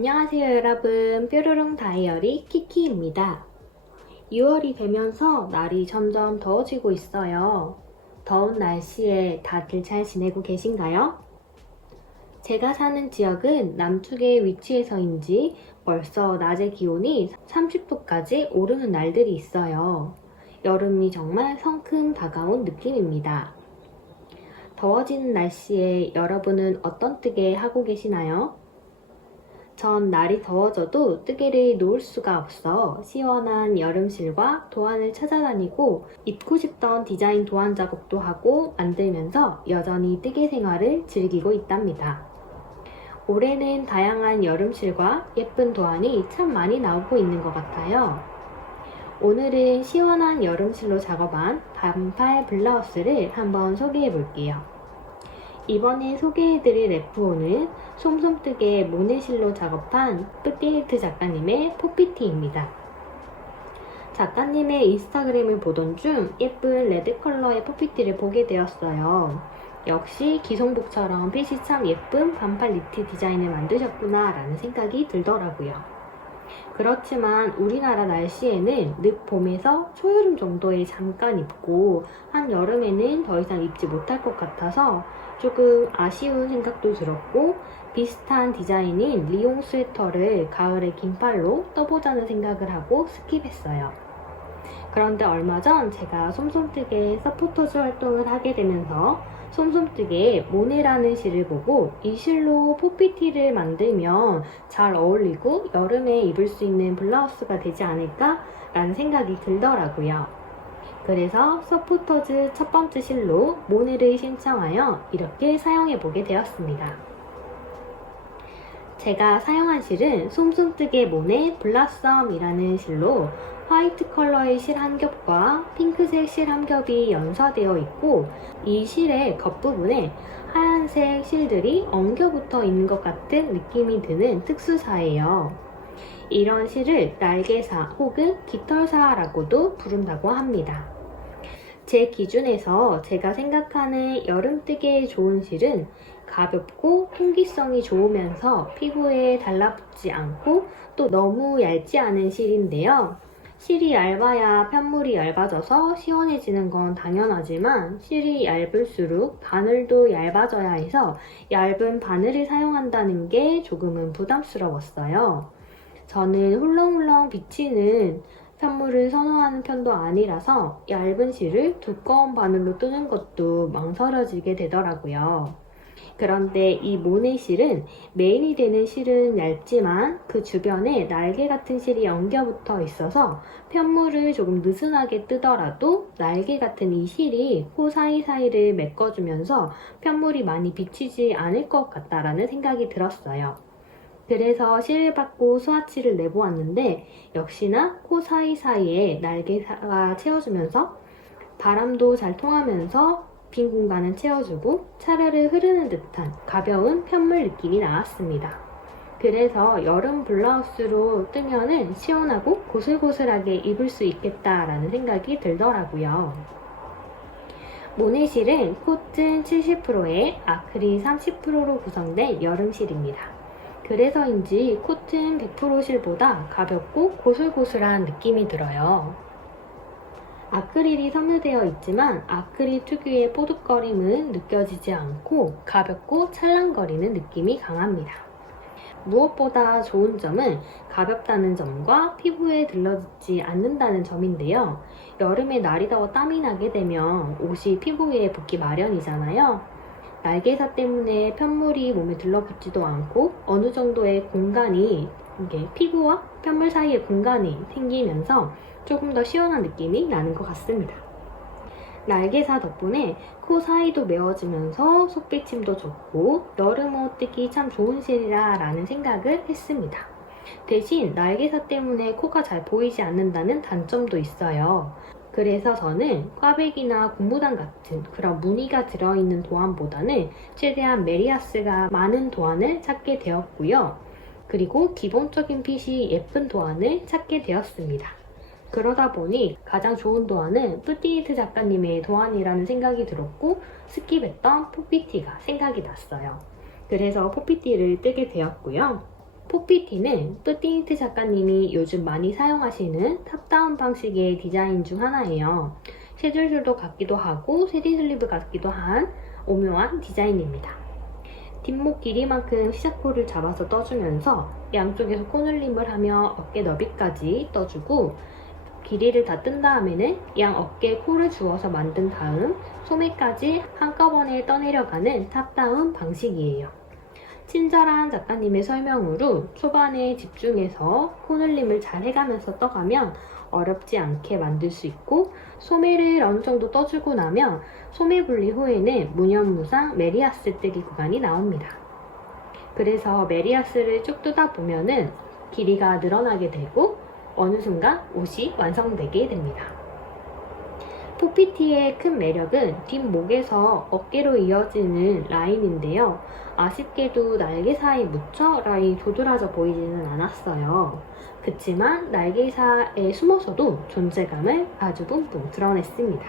안녕하세요 여러분, 뾰로롱 다이어리 키키입니다. 6월이 되면서 날이 점점 더워지고 있어요. 더운 날씨에 다들 잘 지내고 계신가요? 제가 사는 지역은 남쪽에 위치해서인지 벌써 낮의 기온이 30도까지 오르는 날들이 있어요. 여름이 정말 성큼 다가온 느낌입니다. 더워지는 날씨에 여러분은 어떤 뜨개 하고 계시나요? 전 날이 더워져도 뜨개를 놓을 수가 없어 시원한 여름실과 도안을 찾아다니고 입고 싶던 디자인 도안 작업도 하고 만들면서 여전히 뜨개 생활을 즐기고 있답니다. 올해는 다양한 여름실과 예쁜 도안이 참 많이 나오고 있는 것 같아요. 오늘은 시원한 여름실로 작업한 반팔 블라우스를 한번 소개해 볼게요. 이번에 소개해드릴 레프호는 솜솜뜨개 모내실로 작업한 뿌띠히트 작가님의 포피티입니다. 작가님의 인스타그램을 보던 중 예쁜 레드 컬러의 포피티를 보게 되었어요. 역시 기성복처럼 핏이 참 예쁜 반팔 니트 디자인을 만드셨구나 라는 생각이 들더라고요. 그렇지만 우리나라 날씨에는 늦봄에서 초여름 정도에 잠깐 입고 한여름에는 더 이상 입지 못할 것 같아서 조금 아쉬운 생각도 들었고, 비슷한 디자인인 리용 스웨터를 가을에 긴팔로 떠보자는 생각을 하고 스킵했어요. 그런데 얼마 전 제가 솜솜뜨개 서포터즈 활동을 하게 되면서 솜솜뜨개의 모네라는 실을 보고 이 실로 포피티를 만들면 잘 어울리고 여름에 입을 수 있는 블라우스가 되지 않을까 라는 생각이 들더라고요. 그래서 서포터즈 첫 번째 실로 모네를 신청하여 이렇게 사용해보게 되었습니다. 제가 사용한 실은 솜솜뜨개 모네 블라썸이라는 실로 화이트 컬러의 실 한 겹과 핑크색 실 한 겹이 연사되어 있고, 이 실의 겉부분에 하얀색 실들이 엉겨붙어 있는 것 같은 느낌이 드는 특수사예요. 이런 실을 날개사 혹은 깃털사라고도 부른다고 합니다. 제 기준에서 제가 생각하는 여름뜨개에 좋은 실은 가볍고 통기성이 좋으면서 피부에 달라붙지 않고 또 너무 얇지 않은 실인데요. 실이 얇아야 편물이 얇아져서 시원해지는 건 당연하지만 실이 얇을수록 바늘도 얇아져야 해서 얇은 바늘을 사용한다는 게 조금은 부담스러웠어요. 저는 훌렁훌렁 비치는 편물을 선호하는 편도 아니라서 얇은 실을 두꺼운 바늘로 뜨는 것도 망설여지게 되더라고요. 그런데 이 모네 실은 메인이 되는 실은 얇지만 그 주변에 날개 같은 실이 엉겨붙어 있어서 편물을 조금 느슨하게 뜨더라도 날개 같은 이 실이 코 사이사이를 메꿔주면서 편물이 많이 비치지 않을 것 같다라는 생각이 들었어요. 그래서 실을 받고 스와치를 내보았는데 역시나 코 사이사이에 날개가 채워주면서 바람도 잘 통하면서 빈 공간은 채워주고 차르르 흐르는 듯한 가벼운 편물 느낌이 나왔습니다. 그래서 여름 블라우스로 뜨면은 시원하고 고슬고슬하게 입을 수 있겠다라는 생각이 들더라고요. 모네실은 코튼 70%에 아크릴 30%로 구성된 여름실입니다. 그래서인지 코튼 100% 실보다 가볍고 고슬고슬한 느낌이 들어요. 아크릴이 섬유되어 있지만 아크릴 특유의 뽀득거림은 느껴지지 않고 가볍고 찰랑거리는 느낌이 강합니다. 무엇보다 좋은 점은 가볍다는 점과 피부에 들러붙지 않는다는 점인데요. 여름에 날이 더워 땀이 나게 되면 옷이 피부 위에 붙기 마련이잖아요. 날개사 때문에 편물이 몸에 들러붙지도 않고 어느 정도의 공간이 피부와 편물 사이에 공간이 생기면서 조금 더 시원한 느낌이 나는 것 같습니다. 날개사 덕분에 코 사이도 메워지면서 속비침도 좋고 여름옷 뜨기 참 좋은 실이라 라는 생각을 했습니다. 대신 날개사 때문에 코가 잘 보이지 않는다는 단점도 있어요. 그래서 저는 꽈배기나 고무단 같은 그런 무늬가 들어있는 도안보다는 최대한 메리아스가 많은 도안을 찾게 되었고요. 그리고 기본적인 핏이 예쁜 도안을 찾게 되었습니다. 그러다 보니 가장 좋은 도안은 뿌띠히트 작가님의 도안이라는 생각이 들었고 스킵했던 포피티가 생각이 났어요. 그래서 포피티를 뜨게 되었고요. 포피티는 뿌띠니트 작가님이 요즘 많이 사용하시는 탑다운 방식의 디자인 중 하나예요. 세 줄줄도 같기도 하고 세디 슬리브 같기도 한 오묘한 디자인입니다. 뒷목 길이만큼 시작부를 잡아서 떠주면서 양쪽에서 코늘림을 하며 어깨 너비까지 떠주고 길이를 다 뜬 다음에는 양 어깨에 코를 주어서 만든 다음 소매까지 한꺼번에 떠내려가는 탑다운 방식이에요. 친절한 작가님의 설명으로 초반에 집중해서 코늘림을 잘 해가면서 떠가면 어렵지 않게 만들 수 있고, 소매를 어느 정도 떠주고 나면 소매 분리 후에는 무념무상 메리아스 뜨기 구간이 나옵니다. 그래서 메리아스를 쭉 뜨다 보면은 길이가 늘어나게 되고 어느 순간 옷이 완성되게 됩니다. 포피티의 큰 매력은 뒷목에서 어깨로 이어지는 라인인데요. 아쉽게도 날개 사이 묻혀 라인이 도드라져 보이지는 않았어요. 그치만 날개 사이에 숨어서도 존재감을 아주 뿜뿜 드러냈습니다.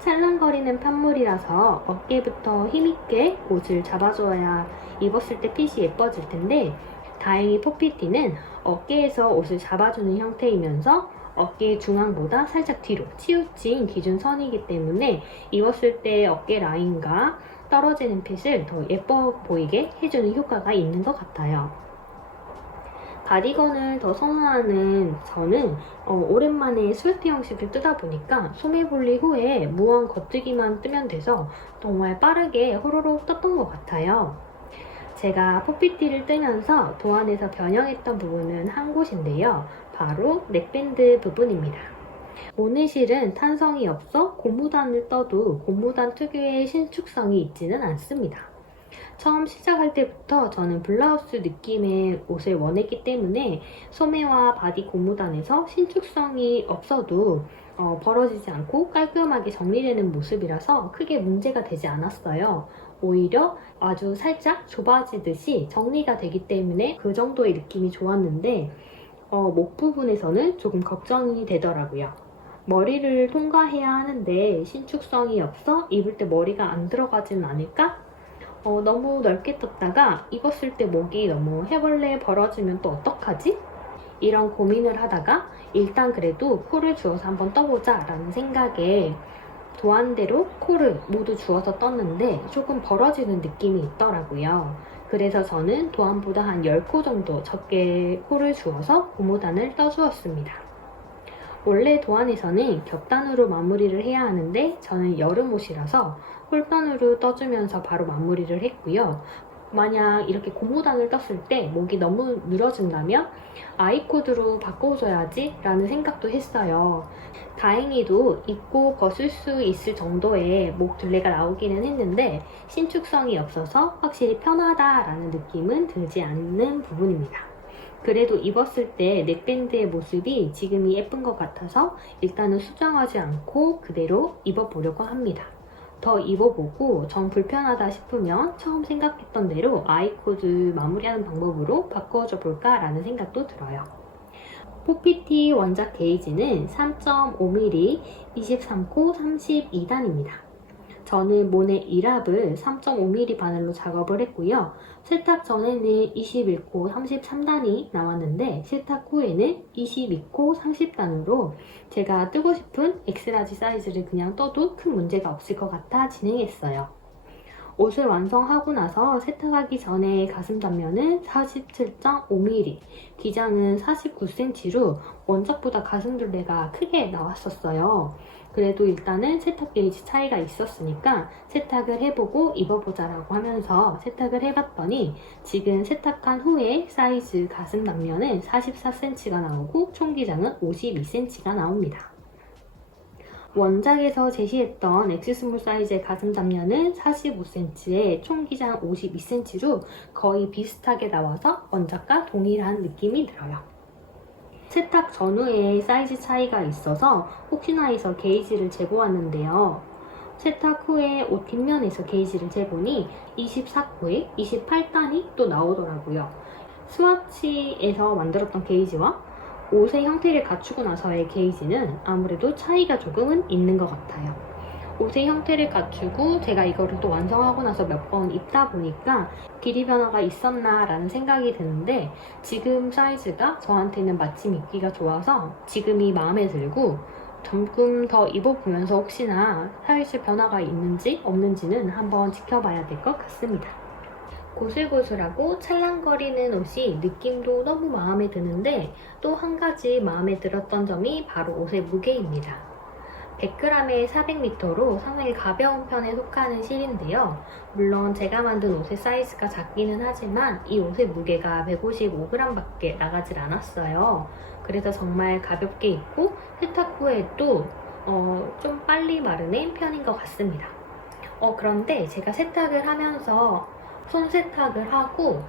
찰랑거리는 판물이라서 어깨부터 힘있게 옷을 잡아줘야 입었을 때 핏이 예뻐질 텐데, 다행히 포피티는 어깨에서 옷을 잡아주는 형태이면서 어깨 중앙보다 살짝 뒤로 치우친 기준선이기 때문에 입었을 때 어깨 라인과 떨어지는 핏을 더 예뻐 보이게 해주는 효과가 있는 것 같아요. 가디건을 더 선호하는 저는 오랜만에 스웨트 형식을 뜨다 보니까 소매 분리 후에 무언 겉뜨기만 뜨면 돼서 정말 빠르게 호로록 떴던 것 같아요. 제가 포피티를 뜨면서 도안에서 변형했던 부분은 한 곳인데요. 바로 넥밴드 부분입니다. 모내실은 탄성이 없어 고무단을 떠도 고무단 특유의 신축성이 있지는 않습니다. 처음 시작할 때부터 저는 블라우스 느낌의 옷을 원했기 때문에 소매와 바디 고무단에서 신축성이 없어도 벌어지지 않고 깔끔하게 정리되는 모습이라서 크게 문제가 되지 않았어요. 오히려 아주 살짝 좁아지듯이 정리가 되기 때문에 그 정도의 느낌이 좋았는데 목 부분에서는 조금 걱정이 되더라고요. 머리를 통과해야 하는데 신축성이 없어 입을 때 머리가 안 들어가지는 않을까? 너무 넓게 떴다가 입었을 때 목이 너무 해벌레 벌어지면 또 어떡하지? 이런 고민을 하다가 일단 그래도 코를 주어서 한번 떠보자 라는 생각에 도안대로 코를 모두 주어서 떴는데 조금 벌어지는 느낌이 있더라고요. 그래서 저는 도안보다 한 10코 정도 적게 코를 주어서 고무단을 떠주었습니다. 원래 도안에서는 격단으로 마무리를 해야 하는데 저는 여름옷이라서 홀단으로 떠주면서 바로 마무리를 했고요. 만약 이렇게 고무단을 떴을 때 목이 너무 늘어진다면 아이코드로 바꿔줘야지 라는 생각도 했어요. 다행히도 입고 벗을 수 있을 정도의 목 둘레가 나오기는 했는데 신축성이 없어서 확실히 편하다라는 느낌은 들지 않는 부분입니다. 그래도 입었을 때 넥밴드의 모습이 지금이 예쁜 것 같아서 일단은 수정하지 않고 그대로 입어보려고 합니다. 더 입어보고 정 불편하다 싶으면 처음 생각했던 대로 아이코드 마무리하는 방법으로 바꿔줘 볼까 라는 생각도 들어요. 포피티 원작 게이지는 3.5mm 23코 32단입니다. 저는 모네 1합을 3.5mm 바늘로 작업을 했고요. 세탁 전에는 21코 33단이 나왔는데 세탁 후에는 22코 30단으로 제가 뜨고 싶은 엑스라지 사이즈를 그냥 떠도 큰 문제가 없을 것 같아 진행했어요. 옷을 완성하고 나서 세탁하기 전에 가슴 단면은 47.5mm, 기장은 49cm로 원작보다 가슴 둘레가 크게 나왔었어요. 그래도 일단은 세탁 게이지 차이가 있었으니까 세탁을 해보고 입어보자 라고 하면서 세탁을 해봤더니 지금 세탁한 후에 사이즈 가슴 단면은 44cm가 나오고 총 기장은 52cm가 나옵니다. 원작에서 제시했던 엑스스몰 사이즈의 가슴 단면은 45cm에 총 기장 52cm로 거의 비슷하게 나와서 원작과 동일한 느낌이 들어요. 세탁 전후에 사이즈 차이가 있어서 혹시나 해서 게이지를 재보았는데요. 세탁 후에 옷 뒷면에서 게이지를 재보니 24코에 28단이 또 나오더라고요. 스와치에서 만들었던 게이지와 옷의 형태를 갖추고 나서의 게이지는 아무래도 차이가 조금은 있는 것 같아요. 옷의 형태를 갖추고 제가 이거를 또 완성하고 나서 몇 번 입다 보니까 길이 변화가 있었나 라는 생각이 드는데 지금 사이즈가 저한테는 마침 입기가 좋아서 지금이 마음에 들고 조금 더 입어보면서 혹시나 사이즈 변화가 있는지 없는지는 한번 지켜봐야 될 것 같습니다. 고슬고슬하고 찰랑거리는 옷이 느낌도 너무 마음에 드는데 또 한 가지 마음에 들었던 점이 바로 옷의 무게입니다. 100g에 400m로 상당히 가벼운 편에 속하는 실인데요. 물론 제가 만든 옷의 사이즈가 작기는 하지만 이 옷의 무게가 155g밖에 나가질 않았어요. 그래서 정말 가볍게 입고 세탁 후에도 좀 빨리 마르는 편인 것 같습니다. 그런데 제가 세탁을 하면서 손 세탁을 하고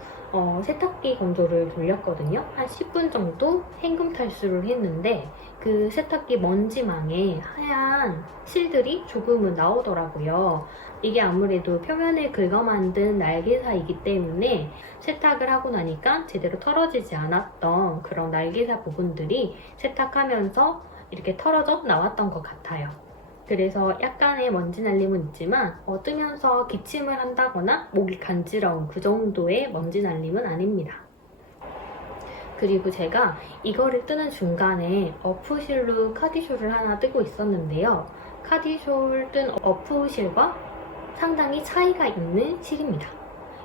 세탁기 건조를 돌렸거든요. 한 10분 정도 헹굼 탈수를 했는데 그 세탁기 먼지망에 하얀 실들이 조금은 나오더라고요. 이게 아무래도 표면을 긁어 만든 날개사이기 때문에 세탁을 하고 나니까 제대로 털어지지 않았던 그런 날개사 부분들이 세탁하면서 이렇게 털어져 나왔던 것 같아요. 그래서 약간의 먼지 날림은 있지만 뜨면서 기침을 한다거나 목이 간지러운 그 정도의 먼지 날림은 아닙니다. 그리고 제가 이거를 뜨는 중간에 어프실로 카디숄을 하나 뜨고 있었는데요. 카디숄 뜬 어프실과 상당히 차이가 있는 실입니다.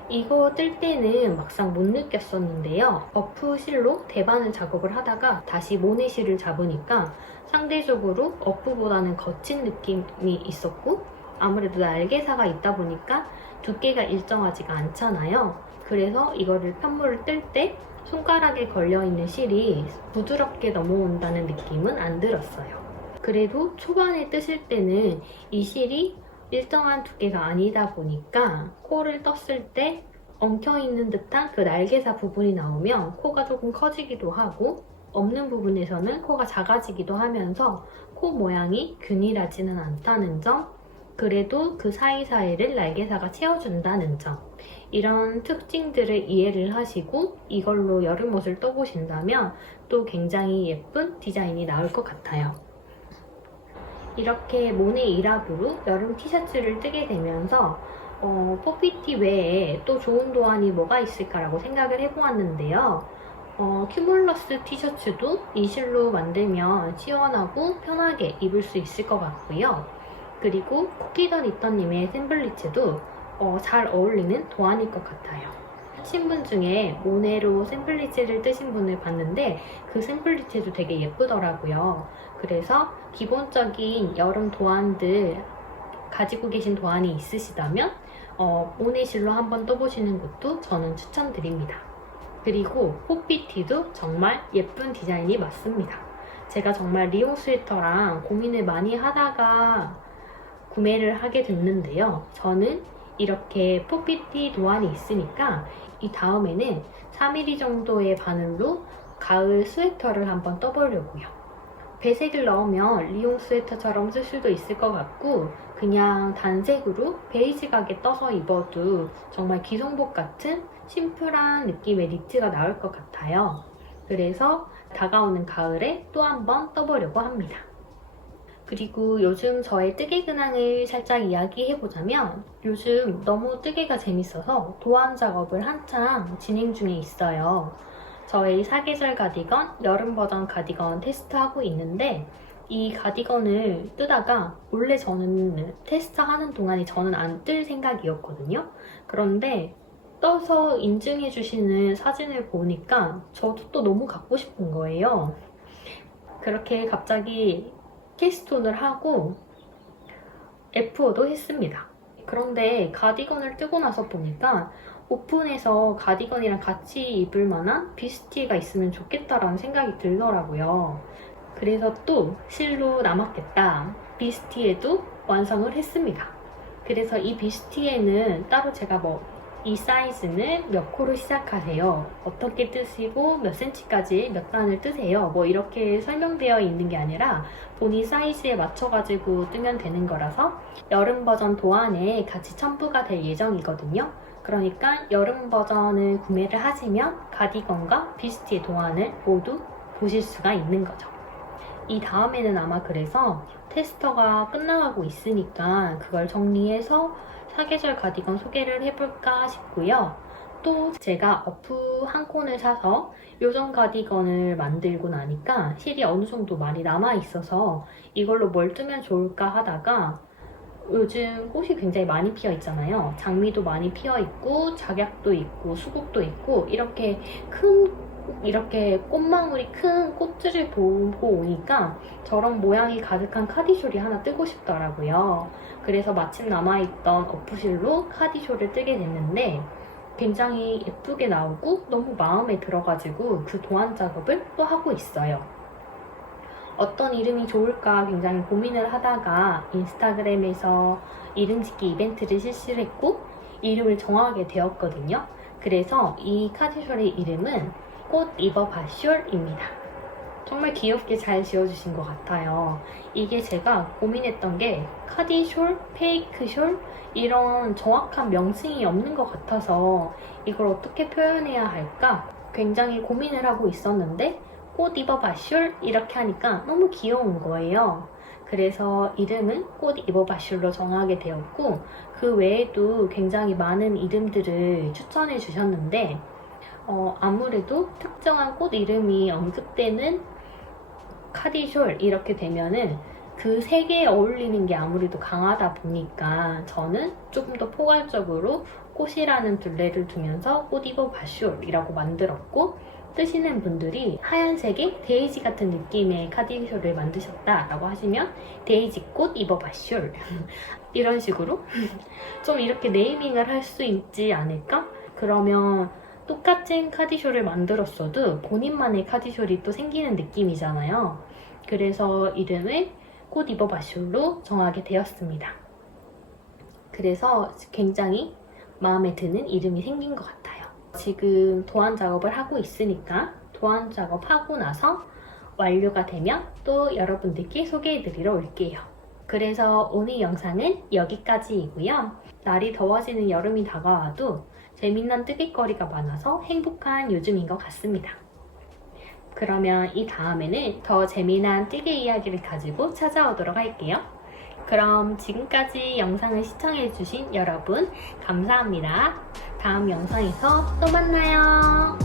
이거 뜰 때는 막상 못 느꼈었는데요. 어프실로 대바늘 작업을 하다가 다시 모내실을 잡으니까 상대적으로 어프보다는 거친 느낌이 있었고 아무래도 날개사가 있다 보니까 두께가 일정하지가 않잖아요. 그래서 이거를 편물을 뜰 때 손가락에 걸려있는 실이 부드럽게 넘어온다는 느낌은 안 들었어요. 그래도 초반에 뜨실 때는 이 실이 일정한 두께가 아니다 보니까 코를 떴을 때 엉켜있는 듯한 그 날개사 부분이 나오면 코가 조금 커지기도 하고 없는 부분에서는 코가 작아지기도 하면서 코 모양이 균일하지는 않다는 점, 그래도 그 사이사이를 날개사가 채워준다는 점, 이런 특징들을 이해를 하시고 이걸로 여름옷을 떠보신다면 또 굉장히 예쁜 디자인이 나올 것 같아요. 이렇게 모네 이라브로 여름 티셔츠를 뜨게 되면서 포피티 외에 또 좋은 도안이 뭐가 있을까라고 생각을 해보았는데요. 큐뮬러스 티셔츠도 이 실로 만들면 시원하고 편하게 입을 수 있을 것 같고요. 그리고 쿠키더 니터님의 샘블리츠도 잘 어울리는 도안일 것 같아요. 하신 분 중에 모네로 샘블리츠를 뜨신 분을 봤는데 그 샘블리츠도 되게 예쁘더라고요. 그래서 기본적인 여름 도안들 가지고 계신 도안이 있으시다면 모네실로 한번 떠보시는 것도 저는 추천드립니다. 그리고 포피티도 정말 예쁜 디자인이 맞습니다. 제가 정말 리용 스웨터랑 고민을 많이 하다가 구매를 하게 됐는데요. 저는 이렇게 포피티 도안이 있으니까 이 다음에는 3mm 정도의 바늘로 가을 스웨터를 한번 떠보려고요. 배색을 넣으면 리용 스웨터처럼 쓸 수도 있을 것 같고 그냥 단색으로 베이지하게 떠서 입어도 정말 기성복 같은 심플한 느낌의 니트가 나올 것 같아요. 그래서 다가오는 가을에 또 한번 떠보려고 합니다. 그리고 요즘 저의 뜨개 근황을 살짝 이야기해보자면 요즘 너무 뜨개가 재밌어서 도안 작업을 한창 진행 중에 있어요. 저의 사계절 가디건, 여름 버전 가디건 테스트하고 있는데 이 가디건을 뜨다가 원래 저는 테스트하는 동안에 저는 안 뜰 생각이었거든요. 그런데 떠서 인증해주시는 사진을 보니까 저도 또 너무 갖고 싶은 거예요. 그렇게 갑자기 캐스톤을 하고 F5도 했습니다. 그런데 가디건을 뜨고 나서 보니까 오픈해서 가디건이랑 같이 입을 만한 비스티가 있으면 좋겠다라는 생각이 들더라고요. 그래서 또 실로 남았겠다. 비스티에도 완성을 했습니다. 그래서 이 비스티에는 따로 제가 이 사이즈는 몇 코로 시작하세요, 어떻게 뜨시고 몇 cm까지 몇 단을 뜨세요, 이렇게 설명되어 있는 게 아니라 본인 사이즈에 맞춰가지고 뜨면 되는 거라서 여름 버전 도안에 같이 첨부가 될 예정이거든요. 그러니까 여름 버전을 구매를 하시면 가디건과 비스티의 도안을 모두 보실 수가 있는 거죠. 이 다음에는 아마 그래서 테스터가 끝나가고 있으니까 그걸 정리해서 사계절 가디건 소개를 해볼까 싶고요. 또 제가 어프 한 콘을 사서 요정 가디건을 만들고 나니까 실이 어느 정도 많이 남아있어서 이걸로 뭘 뜨면 좋을까 하다가 요즘 꽃이 굉장히 많이 피어 있잖아요. 장미도 많이 피어 있고 작약도 있고 수국도 있고 이렇게 꽃망울이 큰 꽃들을 보고 오니까 저런 모양이 가득한 카디쇼를 하나 뜨고 싶더라고요. 그래서 마침 남아있던 어프실로 카디쇼를 뜨게 됐는데 굉장히 예쁘게 나오고 너무 마음에 들어가지고 그 도안 작업을 또 하고 있어요. 어떤 이름이 좋을까 굉장히 고민을 하다가 인스타그램에서 이름 짓기 이벤트를 실시를 했고 이름을 정하게 되었거든요. 그래서 이 카디쇼의 이름은 꽃 입어 봐쇼입니다. 정말 귀엽게 잘 지어주신 것 같아요. 이게 제가 고민했던 게 카디숄, 페이크숄 이런 정확한 명칭이 없는 것 같아서 이걸 어떻게 표현해야 할까 굉장히 고민을 하고 있었는데 꽃 입어봐 숄 이렇게 하니까 너무 귀여운 거예요. 그래서 이름은 꽃 입어봐 숄로 정하게 되었고 그 외에도 굉장히 많은 이름들을 추천해 주셨는데 아무래도 특정한 꽃 이름이 언급되는 카디숄 이렇게 되면은 그 세 개에 어울리는 게 아무래도 강하다 보니까 저는 조금 더 포괄적으로 꽃이라는 둘레를 두면서 꽃 입어 봐쇼이라고 만들었고 뜨시는 분들이 하얀색의 데이지 같은 느낌의 카디쇼를 만드셨다라고 하시면 데이지 꽃 입어 봐쇼 이런 식으로 좀 이렇게 네이밍을 할 수 있지 않을까? 그러면 똑같은 카디쇼를 만들었어도 본인만의 카디쇼이 또 생기는 느낌이잖아요. 그래서 이름을 꽃 입어 봐쇼로 정하게 되었습니다. 그래서 굉장히 마음에 드는 이름이 생긴 것 같아요. 지금 도안 작업을 하고 있으니까 도안 작업하고 나서 완료가 되면 또 여러분들께 소개해드리러 올게요. 그래서 오늘 영상은 여기까지이고요. 날이 더워지는 여름이 다가와도 재미난 뜨개거리가 많아서 행복한 요즘인 것 같습니다. 그러면 이 다음에는 더 재미난 뜨개 이야기를 가지고 찾아오도록 할게요. 그럼 지금까지 영상을 시청해주신 여러분 감사합니다. 다음 영상에서 또 만나요.